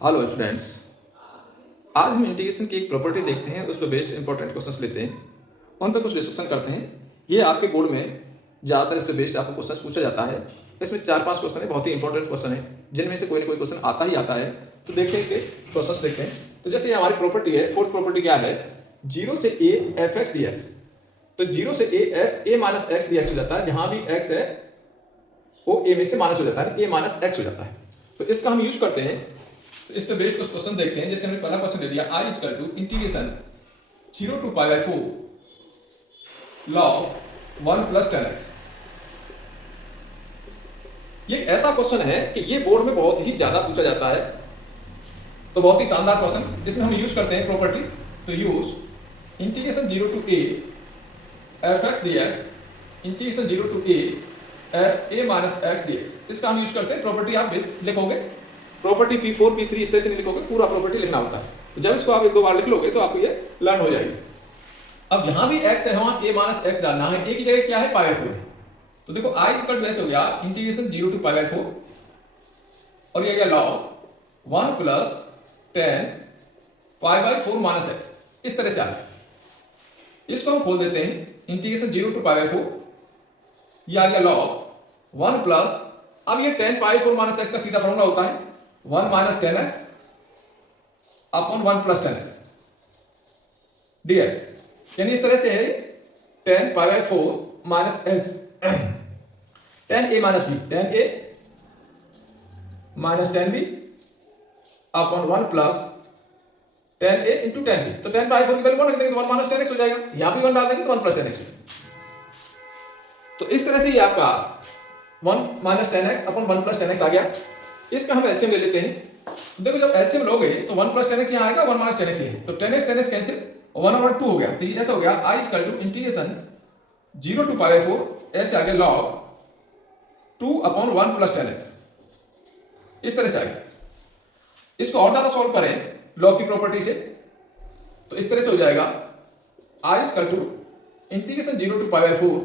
Hello students. आज हम integration की एक प्रॉपर्टी देखते हैं, उस पर बेस्ड इंपॉर्टेंट क्वेश्चंस लेते हैं, उन पर कुछ डिस्कशन करते हैं। ये आपके बोर्ड में ज़्यादातर इस पर बेस्ड आपको क्वेश्चन पूछा जाता है। इसमें 4-5 क्वेश्चन है, बहुत ही इंपॉर्टेंट क्वेश्चन है, जिनमें से कोई ना कोई क्वेश्चन आता ही आता है। तो देखते हैं इसके क्वेश्चन देखते हैं। तो जैसे ये हमारी प्रॉपर्टी है, फोर्थ प्रॉपर्टी क्या है, 0 से a F X D x. तो 0 से a F A minus X D x हो जाता है, जहां भी x है वो a में से माइनस हो जाता है, a माइनस एक्स हो जाता है। तो इसका हम यूज करते हैं। तो इस पे बेस्ड कुछ क्वेश्चन देखते हैं। जैसे हमने पहला क्वेश्चन ले लिया, i equal to integration 0 to pi by 4 log 1 plus 10x। ये एक ऐसा क्वेश्चन है कि ये बोर्ड में बहुत ही ज्यादा पूछा जाता है। तो बहुत ही शानदार क्वेश्चन, जिसमें हम यूज करते हैं प्रॉपर्टी। तो use integration 0 to a F X D X integration 0 to a F A minus X D X. इसका हम यूज करते हैं। प्रॉपर्टी आप लिखोगे, प्रॉपर्टी P4 P3 इस तरह से नहीं लिखोगे, पूरा प्रॉपर्टी लिखना होता है। तो जब इसको आप एक दो बार लिख लोगे तो आपको ये लर्न हो जाएगी। अब जहां भी x है वहां a माइनस एक्स डालना है। a की जगह क्या है, पाई बाई 4। तो देखो i इक्वल टू ऐसे हो गया इंटीग्रेशन 0 टू पाई बाई 4 और ये गया log 1 plus 10 pi by 4 minus x. इस तरह से आ गया। इसको हम खोल देते हैं, इंटीग्रेशन 0 टू पाई बाई 4, ये आ गया log 1 प्लस, अब ये 10 पाई 4 माइनस एक्स का सीधा फॉर्मूला होता है 1 minus 10x upon 1 plus 10x dx। यानी इस तरह से है 10 पाई by 4 minus x 10a minus b, 10a minus 10b upon 1 plus 10a into 10b। तो 10 पाई 4 की वैल्यू 1 रख देंगे तो 1 माइनस 10x हो जाएगा। यहां भी 1 डाल देंगे तो 1 प्लस 10x। तो इस तरह से ये आपका 1 minus 10x upon 1 plus 10x आ गया। इसका हम एलसीएम ले लेते हैं। तो देखो जब एलसीएम लोगे तो 1 प्लस 10x यहाँ आएगा, 1 माइनस 10x ये, तो 10x 10x कैंसिल, 1 और 2 हो गया। तो ये ऐसा हो गया i equal to integration 0 to pi by 4 ऐसे आ गया log 2 अपॉन 1 प्लस 10x। इस तरह से आ गया। इसको और ज्यादा सॉल्व करें log की प्रॉपर्टी से, तो इस तरह से हो जाएगा i equal to integration 0 to pi by 4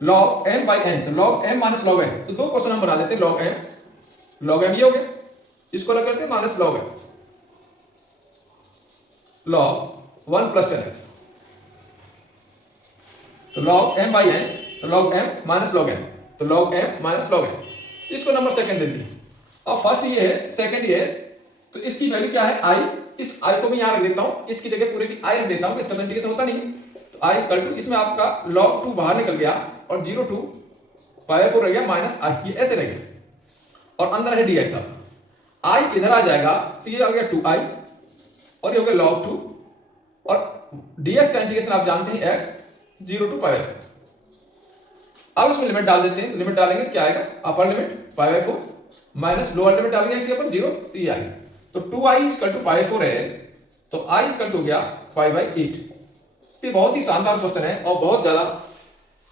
log m by n। तो log m minus log n, तो दो क्वेश्चन हम बना देते हैं। log m ये हो गया, इसको अलग करते हैं minus log m, log 1 plus 10x। तो log m बाई n, तो log m minus log m, तो log m minus log m। इसको नंबर सेकंड दे दी। अब फर्स्ट ये है, सेकंड ये है, तो इसकी वैल्यू क्या है i। इस i को मैं यहां रख देता हूं, इसकी जगह पूरे की i रख देता हूं, इसका तो इंटीग्रेशन होता नहीं है। तो i इक्वल टू, इसमें आपका log 2 बाहर निकल गया और 0 टू पाई 4 रह गया माइनस i, ये ऐसे रह गया और अंदर है dx। अब i इधर आ जाएगा तो ये आ गया 2i और ये हो गया log 2 और dx का इंटीग्रेशन आप जानते हैं x 0 टू पाई 4। अब इसमें लिमिट डाल देते हैं। तो लिमिट डालेंगे तो क्या आएगा, अपर लिमिट पाई 4 माइनस लोअर लिमिट डालेंगे x के ऊपर 0, तो ये आएगा। तो 2i इक्वल टू पाई 4 है, तो i इक्वल टू हो गया पाई बाई 8। ये बहुत ही शानदार क्वेश्चन है और बहुत ज्यादा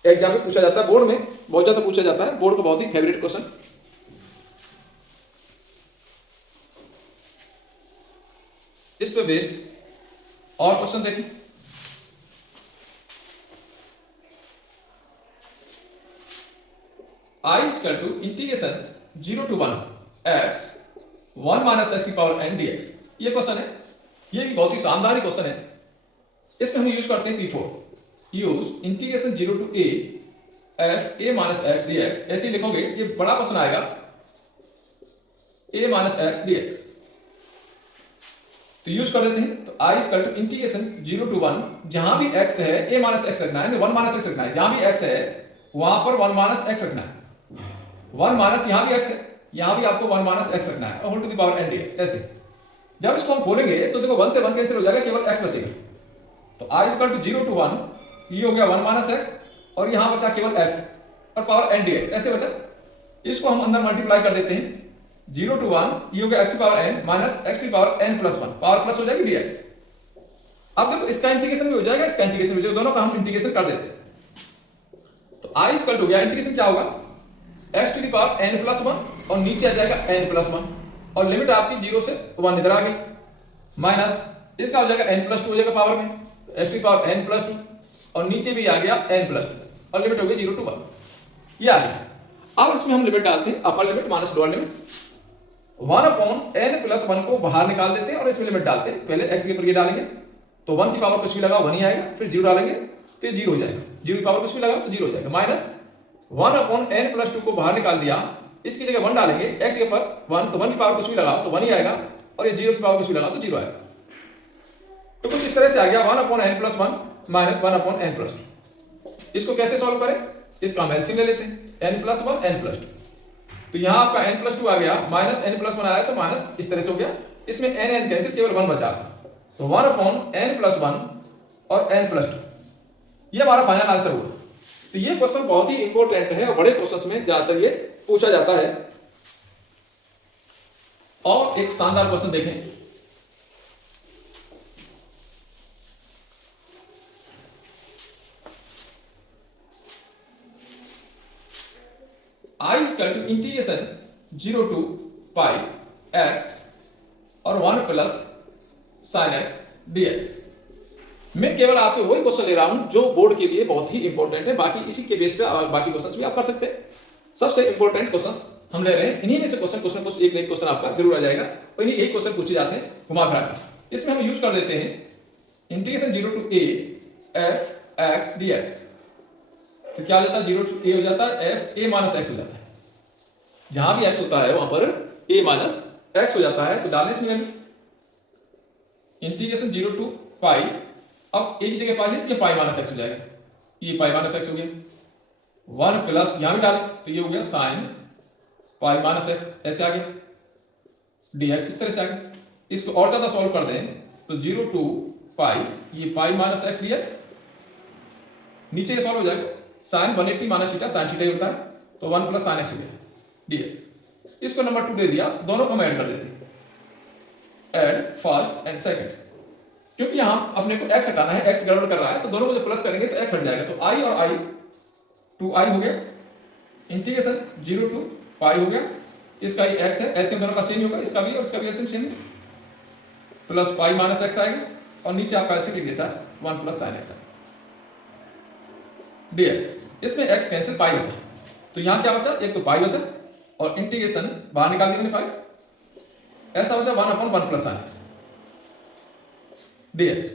एग्जाम में पूछा जाता है, बोर्ड में बहुत ज्यादा पूछा जाता है, बोर्ड का बहुत ही फेवरेट क्वेश्चन। इस पे बेस्ड और क्वेश्चन देखिए। i equal to integration 0 to 1 x 1 minus X की पावर n dx। ये क्वेश्चन है, ये भी बहुत ही शानदार ही क्वेश्चन है। इसमें हम यूज करते हैं P4, use integration 0 to a f a minus X dx। ऐसे ही लिखोगे, ये बड़ा क्वेश्चन आएगा a माइनस एक्स dx। तो यूज कर देते हैं। तो i equal to integration 0 to 1, जहां भी x है a माइनस एक्स रखना है, 1 माइनस एक्स रखना है। जहां भी x है वहां पर 1 माइनस एक्स रखना है। 1 माइनस यहां भी x है, यहां भी आपको 1 माइनस एक्स रखना है, whole to the power n dx। ऐसे जब इसको हम खोलेंगे तो देखो 1 से 1 कैंसिल हो जाएगा, केवल x बचेगा। तो i इक्वल टू 0 टू 1, ये हो गया 1 माइनस एक्स और यहां बचा केवल x और पावर n dx ऐसे बचा। इसको हम अंदर मल्टीप्लाई कर देते हैं, 0 टू 1, ये हो गया x की पावर n माइनस x की power n plus 1, power plus हो जाएगी dx। अब देखो इसका इंटीग्रेशन भी हो जाएगा, इसका इंटीग्रेशन भी हो जाएगा, दोनों का हम इंटीग्रेशन कर देते हैं। तो i इक्वल टू हो गया, इंटीग्रेशन क्या होगा, x to the power n plus 1 और नीचे आ जाएगा n प्लस 1 और लिमिट आपकी 0 से 1 इधर आ गई, माइनस इसका हो जाएगा n प्लस 2 हो जाएगा पावर में, x to the power n plus 2 और नीचे भी आ गया n प्लस 2 और लिमिट हो गई 0 टू 1, ये आ गया। अब इसमें हम लिमिट डालते हैं, upper limit minus lower limit. 1/n+1 को बाहर निकाल देते हैं और इसमें लिमिट डालते हैं। पहले x के ऊपर ये डालेंगे तो 1 की पावर कुछ भी लगाओ 1 ही आएगा, फिर 0 डालेंगे तो ये 0 हो जाएगा, 0 की पावर कुछ भी लगाओ तो 0 हो जाएगा। माइनस 1/n+2 को बाहर निकाल दिया, इसकी जगह 1 डालेंगे, x के ऊपर 1 तो 1 की पावर कुछ भी लगाओ तो 1 ही आएगा, और ये 0 की पावर कुछ भी लगाओ तो 0 आएगा। तो कुछ इस तरह से आ गया 1/n+1 माइनस 1/n+2। इसको कैसे सॉल्व करें? इसका हम एलसीएम ले लेते हैं, n+1 n+2। तो यहाँ आपका n+2 आ गया, माइनस n+1 आया तो माइनस इस तरह से हो गया, इसमें n कैंसिल, केवल 1 बचा। तो 1/n+1 और n+2 ये हमारा फाइनल आंसर हुआ। तो ये क्वेश्चन बहुत ही इंपॉर्टेंट है और बड़े क्वेश्चंस में ज्यादातर ये पूछा जाता है। और एक शानदार क्वेश्चन देखें, I is equal to integration 0 to pi x और 1 प्लस sin x dx। मैं केवल आपको वही क्वेश्चन ले रहा हूं जो बोर्ड के लिए बहुत ही इंपॉर्टेंट है, बाकी इसी के बेस पे बाकी क्वेश्चंस भी आप कर सकते हैं। सबसे इंपॉर्टेंट क्वेश्चंस हम ले रहे हैं, इन्हीं में से क्वेश्चन कुछ एक क्वेश्चन आपका जरूर आ जाएगा और इन्हीं एक क्वेश्चन पूछे जाते हैं घुमा फिरा कर। इसमें हम यूज कर देते हैं integration 0 to a f x dx। तो क्या हो जाता है, 0 to a हो जाता है f a माइनस x हो जाता है, जहां भी x होता है वहां पर a माइनस x हो जाता है। तो डालने इसमें इंटीग्रेशन 0 to पाई, अब a की जगह पाई है तो ये पाई माइनस x हो जाएगा, ये पाई माइनस x हो गया। 1 प्लस यहां भी डालें तो ये हो गया साइन पाई माइनस x, ऐसे आ गया dx, इस तरह से आ गया। इसको और ज्यादा सॉल्व कर दें तो 0 to पाई, ये पाई माइनस x dx, नीचे ये सॉल्व हो जाएगा, sine 180 minus theta sine theta ही होता है, तो 1 प्लस साइन x हो गया dx। इसको नंबर 2 दे दिया, दोनों को हम ऐड कर देते हैं, ऐड फर्स्ट एंड सेकंड, क्योंकि यहां अपने को x हटाना है, x गड़बड़ कर रहा है, तो दोनों को जब प्लस करेंगे तो x हट जाएगा, तो i और i 2i हो गया, इंटीग्रेशन 0 to पाई हो गया, इसका ही x है, एलसीएम दोनों का सेम होगा, इसका भी और इसका भी एलसीएम सेम है, प्लस पाई माइनस x आएगा और नीचे आपका एलसीएम लिख दिया 1 प्लस साइन x dx। इसमें x कैंसिल, पाई बचा, तो यहां क्या बचा, एक तो पाई बचा और इंटीग्रेशन बाहर निकाल दिया मैंने पाई, ऐसा बचा 1/1 प्लस साइन x dx।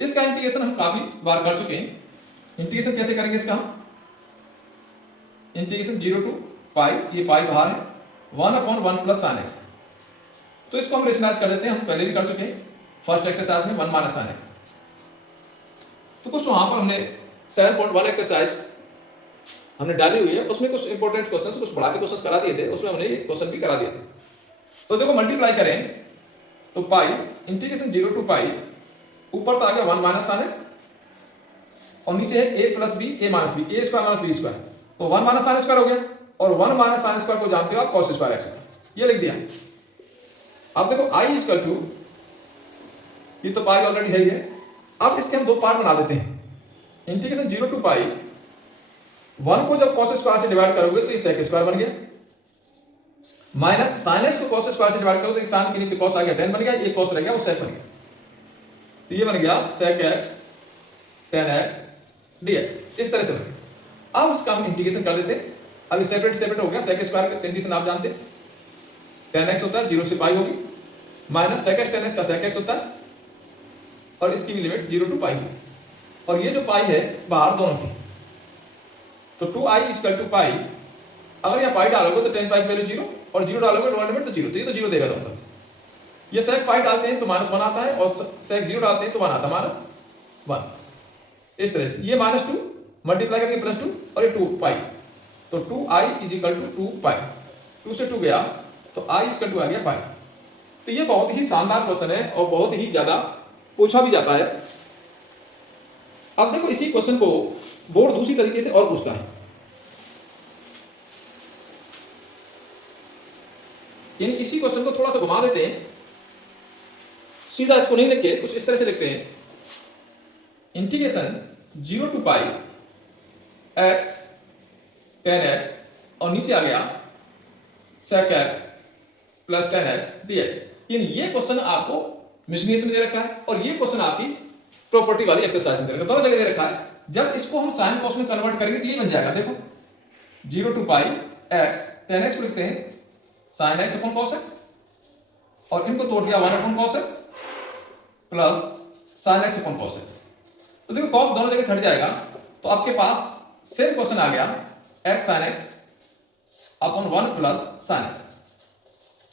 इसका इंटीग्रेशन हम काफी बार कर चुके हैं। इंटीग्रेशन कैसे करेंगे इसका, हम इंटीग्रेशन 0 to पाई, ये पाई बाहर है, 1/1 प्लस साइन x, तो इसको हम रेशनलाइज कर देते हैं, हम पहले भी कर चुके हैं फर्स्ट एक्सरसाइज में 1 माइनस साइन x। तो कुछ वहां पर हमने 7.1 एक्सरसाइज हमने डाली हुई है, उसमें कुछ इंपॉर्टेंट क्वेश्चंस, कुछ बड़ा के क्वेश्चंस करा दिए थे, उसमें हमने ये क्वेश्चन भी करा दिए थे। तो देखो मल्टीप्लाई करें तो पाई इंटीग्रेशन 0 to पाई, ऊपर तो आ गया 1 माइनस साइन x और नीचे है a plus B a minus B, A square minus B square, तो 1 माइनस साइन स्क्वायर हो गया, और 1 माइनस साइन स्क्वायर को जानते हो आप cos स्क्वायर x, ये लिख दिया। अब देखो i इज इक्वल टू, ये तो पाई ऑलरेडी है ये, अब इसके हम दो पार्ट बना देते हैं, इंटीग्रेशन 0 to पाई, 1 को जब cos स्क्वायर से डिवाइड करोगे तो ये sec स्क्वायर बन गया, माइनस sin x को cos स्क्वायर से डिवाइड करो तो एक sin के नीचे cos आ गया, tan बन गया, ये cos रह गया, वो sec बन गया, तो ये बन गया sec x tan x dx, इस तरह से बन गया। अब इसका हम इंटीग्रेशन कर देते हैं, अब सेपरेट हो गया, sec स्क्वायर का इंटीग्रेशन आप जानते हैं, tan x होता है 0 से पाई होगी, minus sec x tan x का sec x होता है, और इसकी भी लिमिट 0 to पाई होगी, और ये जो पाई है बाहर दोनों की, तो 2i इज इक्वल टू पाई, अगर यहाँ पाई डालोगे तो 10 पाई की वैल्यू 0 और 0 डालोगे लोअर लिमिट तो 0, तो ये तो 0 देगा दोनों तरफ से। ये sec पाई डालते हैं तो -1 आता है और sec 0 डालते हैं तो 1 आता है, -1, इस तरह से। ये -2 मल्टीप्लाई करके +2 और ये 2 पाई, तो 2i इज इक्वल टू 2 पाई, 2 से 2 गया तो i इज इक्वल टू आ गया पाई। तो ये बहुत ही शानदार क्वेश्चन है और बहुत ही ज्यादा पूछा भी जाता है। अब देखो इसी क्वेश्चन को बोर्ड दूसरी तरीके से और पूछता है, यानी इसी क्वेश्चन को थोड़ा सा घुमा देते हैं, सीधा इसको नहीं लिख के कुछ इस तरह से लिखते हैं, integration 0 to pi x tan x और नीचे आ गया sec x plus tan x dx। यानी ये क्वेश्चन आपको मिशनियस में दे रखा है और ये क्वेश्चन आपकी प्रॉपर्टी वाली एक्सरसाइज में दे रखा है, दोनों जगह दे रखा है। जब इसको हम साइन कॉस में कन्वर्ट करेंगे तो ये बन जाएगा, देखो 0 to pi x tan x को लिखते हैं sine x upon cos x, और इनको तोड़ दिया 1 upon cos x plus sine x upon cos x. तो देखो कॉस दोनों जगह से हट जाएगा, तो आपके पास सेम क्वेश्चन आ गया x sine x upon 1 plus sine x.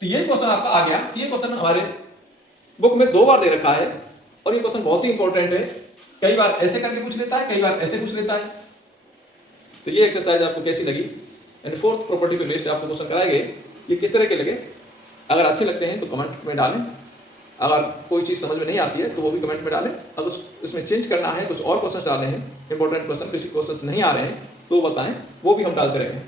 तो ये क्वेश्चन आपका आ गया। ये क्वेश्चन हमारे बुक में 2 बार दे रखा है, और ये क्वेश्चन बहुत ही इंपॉर्टेंट है। कई बार ऐसे करके पूछ लेता है, कई बार ऐसे पूछ लेता है। तो ये एक्सरसाइज आपको कैसी लगी, यानी फोर्थ प्रॉपर्टी पे बेस्ड आपको क्वेश्चन कराएंगे, ये किस तरह के लगे। अगर अच्छे लगते हैं तो कमेंट में डालें, अगर कोई चीज़ समझ में नहीं आती है तो वो भी कमेंट में डालें। अगर इसमें चेंज करना है, कुछ और क्वेश्चन डालने हैं, इंपॉर्टेंट क्वेश्चन, किसी क्वेश्चन नहीं आ रहे हैं तो बताएं, वो भी हम डालते रहेंगे।